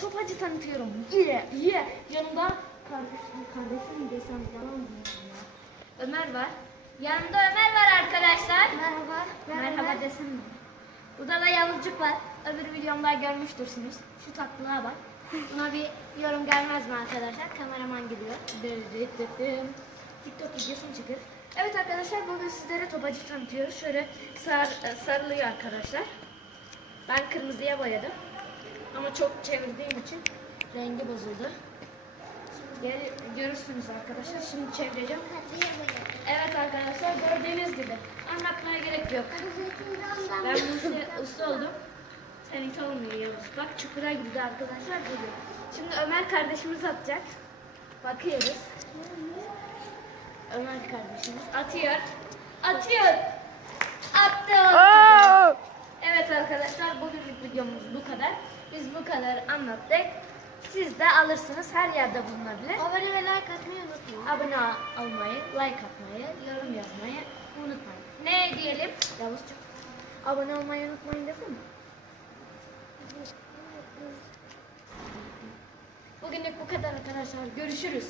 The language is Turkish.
topacı tanıtıyorum. İyi, iyi. Yanımda kardeşim, kardeşim desem yalan mı? Ömer var. Yanımda Ömer var arkadaşlar. Merhaba. Merhaba desem mi? Burada da Yavuzcuk var. Öbür videomda görmüştürsünüz. Şu tatlılığa bak. Buna bir yorum gelmez mi arkadaşlar? Kameraman geliyor. TikTok videosunu çıkır. Evet arkadaşlar bugün sizlere topacı tanıtıyoruz. Şöyle sar, sarılıyor arkadaşlar. Ben kırmızıya boyadım. Ama çok çevirdiğim için rengi bozuldu. Şimdi gel, görürsünüz arkadaşlar. Şimdi çevireceğim. Evet arkadaşlar gördüğünüz gibi. Anlatmaya gerek yok. Ben bu usta oldum. Seninki olmuyor Yavuz. Bak çukura girdi arkadaşlar. Geliyor. Şimdi Ömer kardeşimiz atacak. Bakıyoruz. Ömer kardeşimiz atıyor. Atıyor. Attı. Evet arkadaşlar bugünlük videomuz bu kadar. Biz bu kadar anlattık. Siz de alırsınız. Her yerde bulunabilir. Abone ve like atmayı unutmayın. Abone olmayı, like atmayı, yorum yazmayı unutmayın. Ne diyelim? Yavuzcuğum. Abone olmayı unutmayın desene. Bugünlük bu kadar arkadaşlar. Görüşürüz.